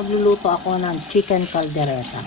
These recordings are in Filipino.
magluluto ako ng chicken caldereta.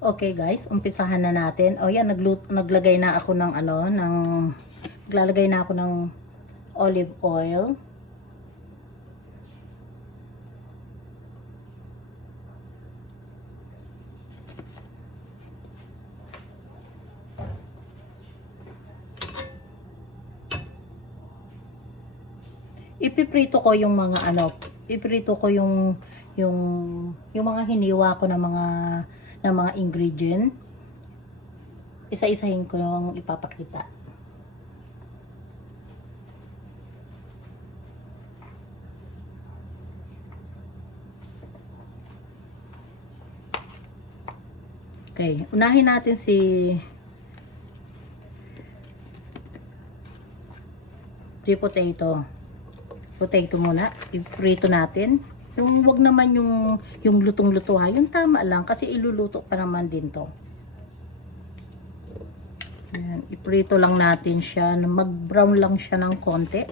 Okay guys, umpisahan na natin. O yan, naglagay na ako ng naglalagay na ako ng olive oil. Ipiprito ko yung mga ipiprito ko yung mga hiniwa ko ng mga ingredient. Isa-isahin ko yung ipapakita. Okay, unahin natin si potato muna. Iprito natin. Yung wag naman yung lutong-luto ha, yung tama lang kasi iluluto pa naman din to. Ayan, iprito lang natin siya, mag-brown lang siya ng konti.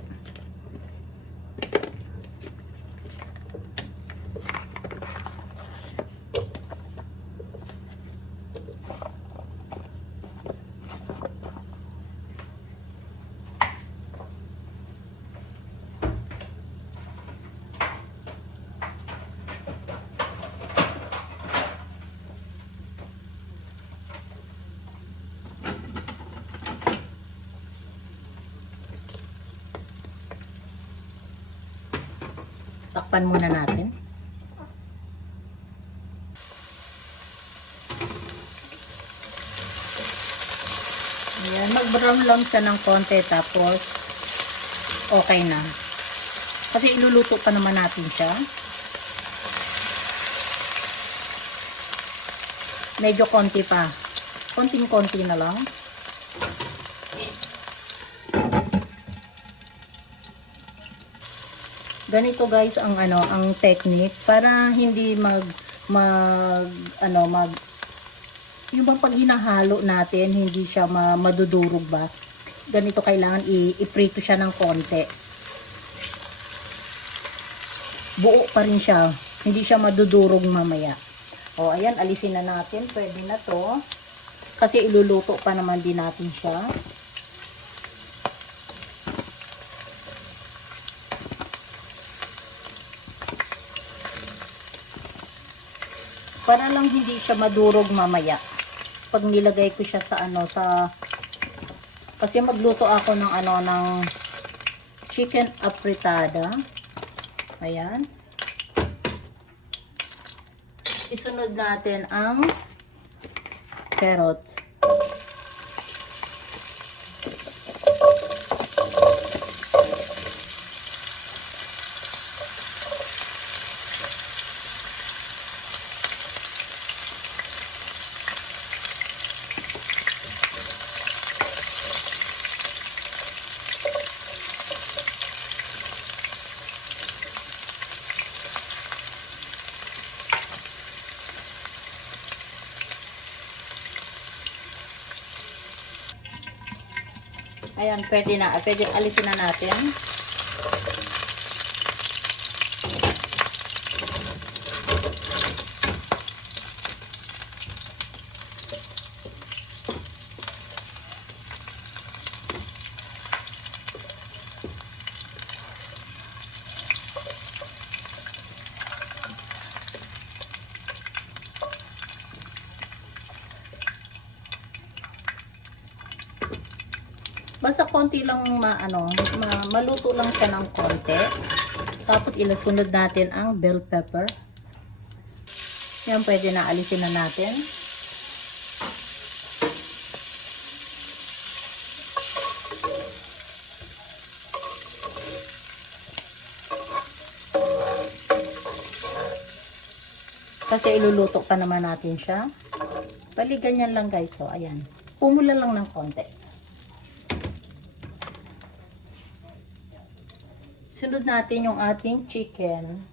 Takpan muna natin. Ayan, mag-brown lang siya ng konti tapos okay na. Kasi iluluto pa naman natin siya. Medyo konti pa. Konting-konti na lang. Ganito guys ang ang technique para hindi yung bang pag hinahalo natin hindi siya madudurog ba. Ganito kailangan i-prito siya ng konti. Buo pa rin siya, hindi siya madudurog mamaya. O ayan, alisin na natin, pwede na to. Kasi iluluto pa naman din natin siya. Para lang hindi siya madurog mamaya. Pag nilagay ko siya sa kasi magluto ako ng ng chicken apritada. Ayan. Isunod natin ang carrots. Ayan, pwede na. Pwede alisin na natin. Basta konti lang maluto lang siya ng konti. Tapos ilasunod natin ang bell pepper. Yan, pwede na alisin na natin. Kasi iluluto pa naman natin siya. Bali, ganyan lang guys. So, ayan. Pumula lang ng konti. Sunod natin yung ating chicken.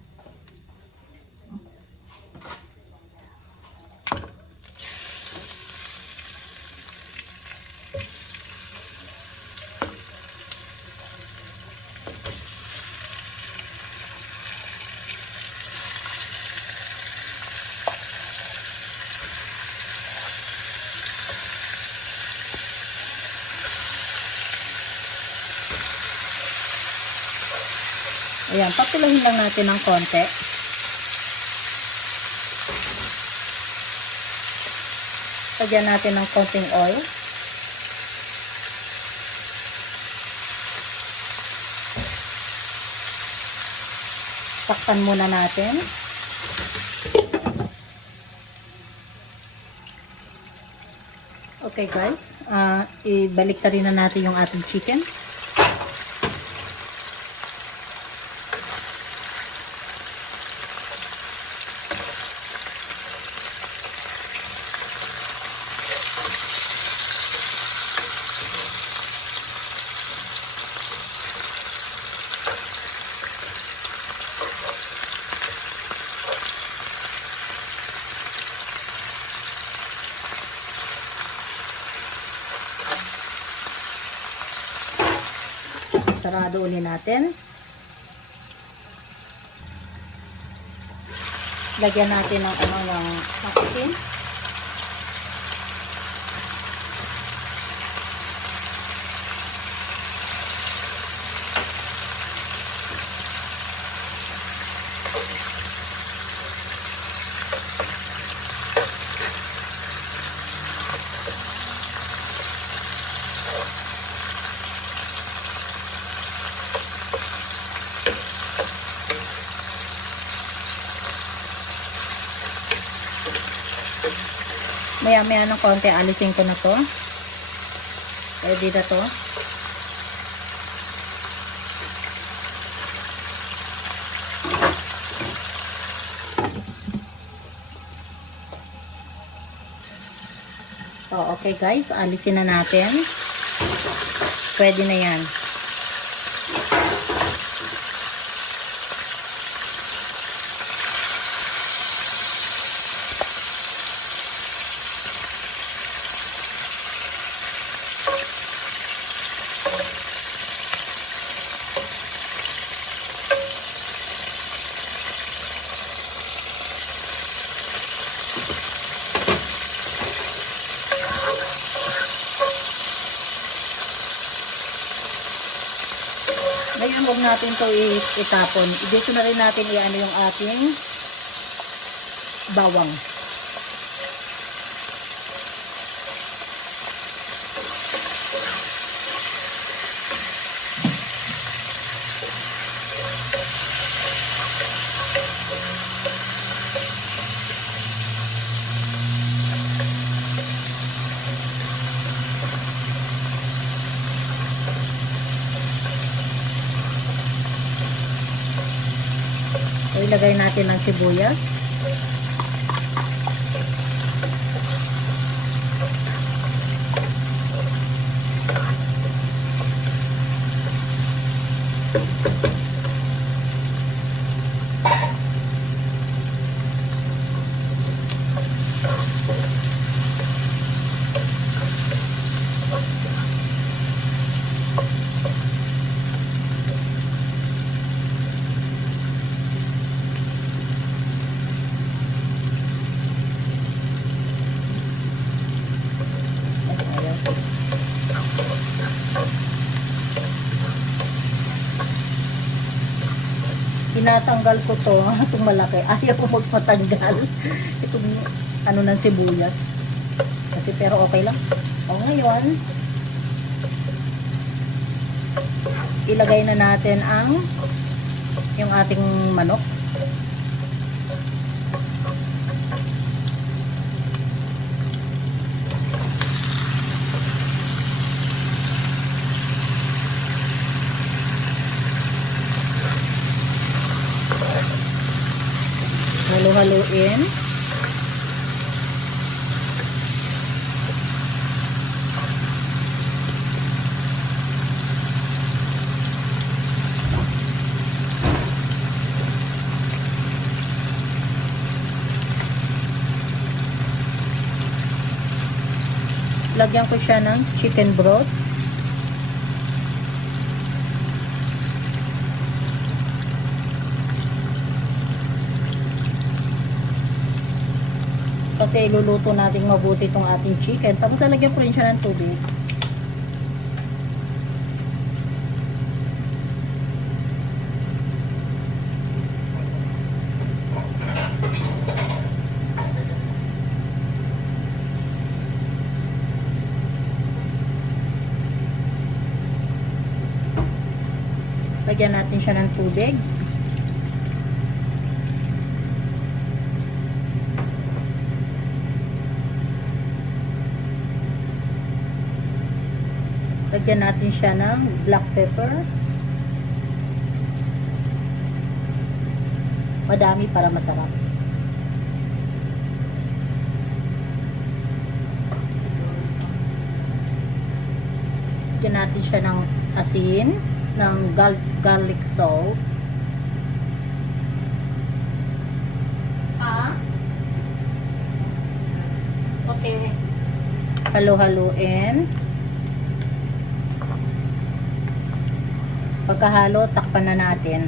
Ayan, papulahin lang natin ng konti. Lagyan natin ng konting oil. Takpan muna natin. Okay guys, ibalik na rin na natin yung ating chicken. Sarado uli natin. Lagyan natin ng yung asin. Maya-maya ng konti, alisin ko na to. Ready na to. Oh, okay guys, alisin na natin. Pwede na yan. Ngayon, huwag natin ito itapon. Dito na rin natin i-ano yung ating bawang. So, ilagay natin ang sibuyas. Tinatanggal ko to, itong malaki. Ayaw ko magpatanggal. Itong ano ng sibuyas. Kasi pero okay lang. O ngayon, ilagay na natin yung ating manok. Halo-haloin. Lagyan ko siya ng chicken broth. Kasi iluluto natin mabuti itong ating chicken. Tapos lalagyan ko rin siya ng tubig. Lagyan natin siya ng tubig. Lagyan natin siya ng black pepper. Madami para masarap. Lagyan natin siya ng asin, ng garlic salt. Okay. Halo-haloin. Pagkahalo, takpan na natin.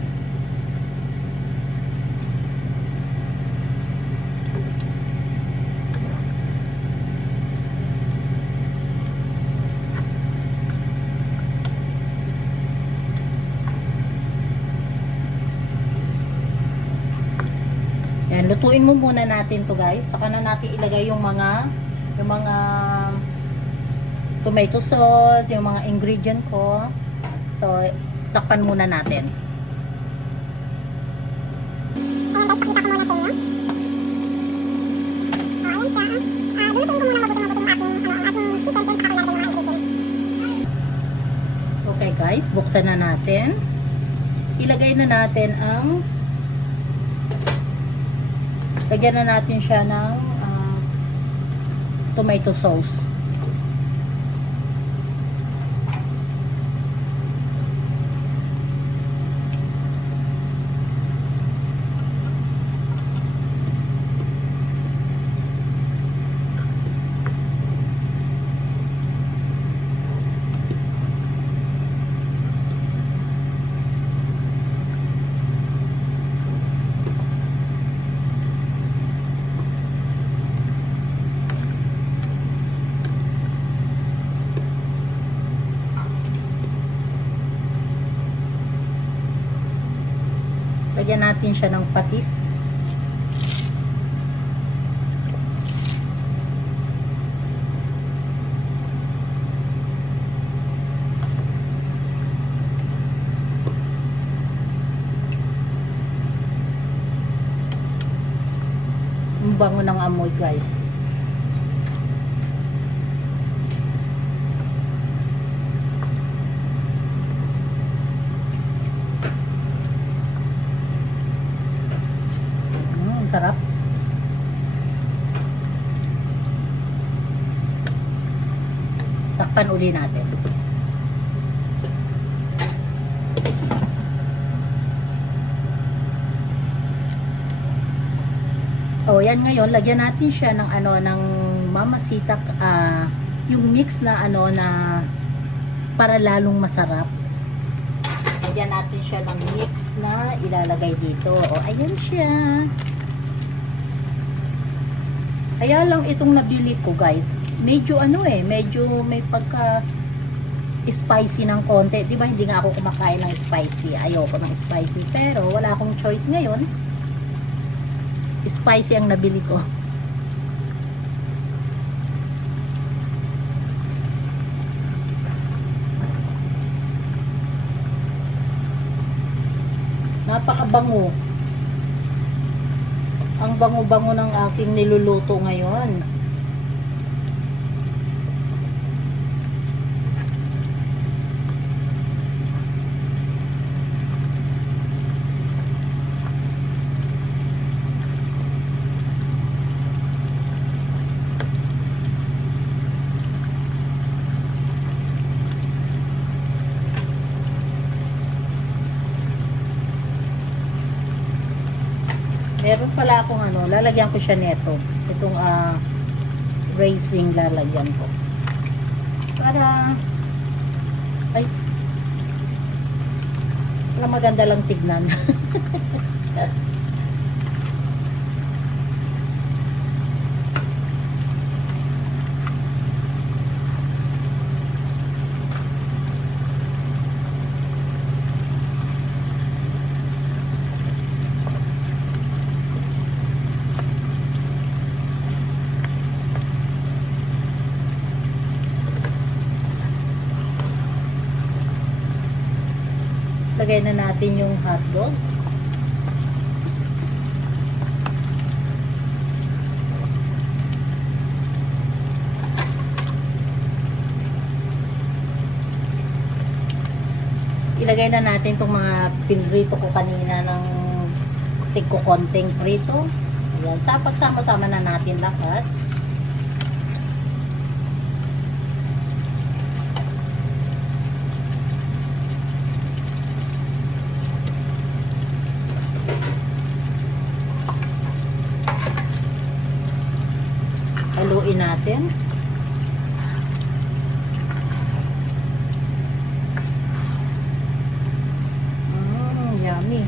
Yan, lutuin mo muna natin to guys. Saka na natin ilagay yung mga tomato sauce, yung mga ingredient ko. So, takpan muna natin. Ayan guys, pakita ko muna sa inyo. Ayan siya. Lulutuin ko muna mabuti yung ating chicken, then saka ko ilalagay yung mga ingredient. Okay guys, buksan na natin. Ilagay na natin lagyan na natin siya ng tomato sauce. Lagyan natin siya ng patis. Ang bango ng amoy, guys. Sarap. Takpan uli natin. Oh, yan ngayon, lagyan natin siya ng ng mamasitak, yung mix na na para lalong masarap. Lagyan natin siya ng mix na ilalagay dito. Oh, ayan siya. Kaya lang itong nabili ko, guys, medyo medyo may pagka spicy ng konti. 'Di ba? Hindi nga ako kumakain ng spicy. Ayoko ng spicy, pero wala akong choice ngayon. Spicy ang nabili ko. Napakabango. Ang bango-bango ng aking niluluto ngayon. Meron pala akong lalagyan ko siya neto. Itong racing lalagyan ko. Para maganda lang tignan. Lagay na natin yung hotdog. Ilagay na natin itong mga pinrito ko kanina ng tigko konting prito. Ayan, pagsama-sama na natin lahat. Haluin natin. Yummy.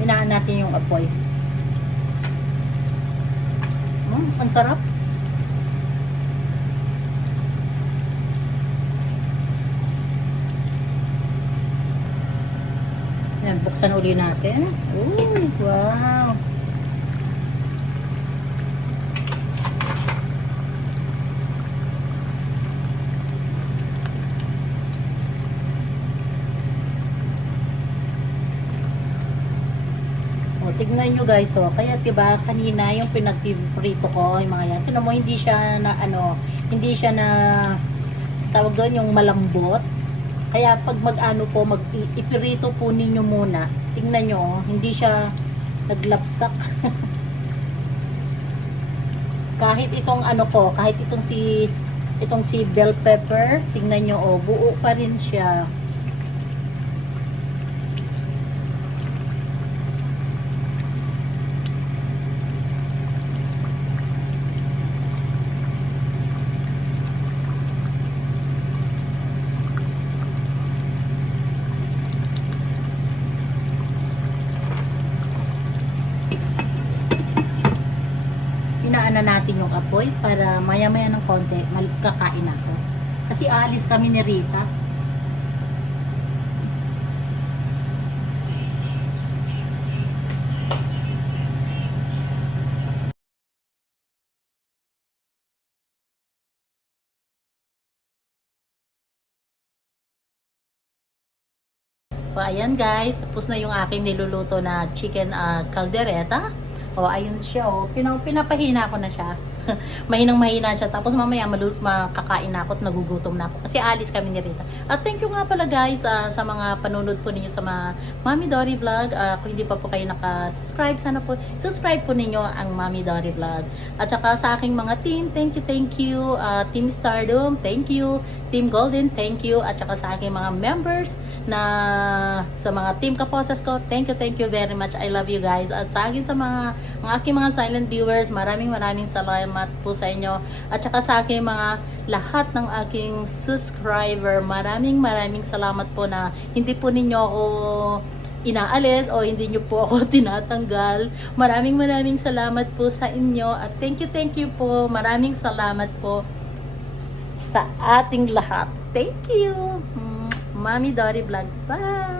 Hinaan natin yung apoy. Ang sarap. Yan, buksan uli natin. Uy, wow. O, tignan nyo guys, kaya diba kanina yung pinagpiprito ko, yung mga yan, tignan mo, hindi siya na hindi siya na tawag doon yung malambot. Kaya pag ipirito po ninyo muna, tingnan nyo, hindi siya naglapsak. Kahit itong kahit itong si bell pepper, tingnan nyo, buo pa rin siya. na natin yung apoy para maya-maya ng konti, kakain ako. Kasi aalis kami ni Rita. O, ayan guys, tapos na yung aking niluluto na chicken caldereta. O, ayun siya. O, pinapahina ko na siya. Mahinang mahina siya. Tapos mamaya makakain na ako at nagugutom na ako. Kasi alis kami ni Rita. At thank you nga pala guys sa mga panunod po ninyo sa mga Mami Dory Vlog. Kung hindi pa po kayo nakasubscribe, sana po subscribe po ninyo ang Mami Dory Vlog. At saka sa aking mga team, thank you. Team Stardom, thank you. Team Golden, thank you. At saka sa aking mga members na sa mga team kaposas ko, thank you very much. I love you guys. At sa akin sa mga aking mga silent viewers, maraming salamat po sa inyo. At saka sa aking mga lahat ng aking subscriber, maraming salamat po na hindi po ninyo ako inaalis o hindi nyo po ako tinatanggal. Maraming salamat po sa inyo. At thank you po. Maraming salamat po sa ating lahat. Thank you. Mami Dory Vlog. Bye!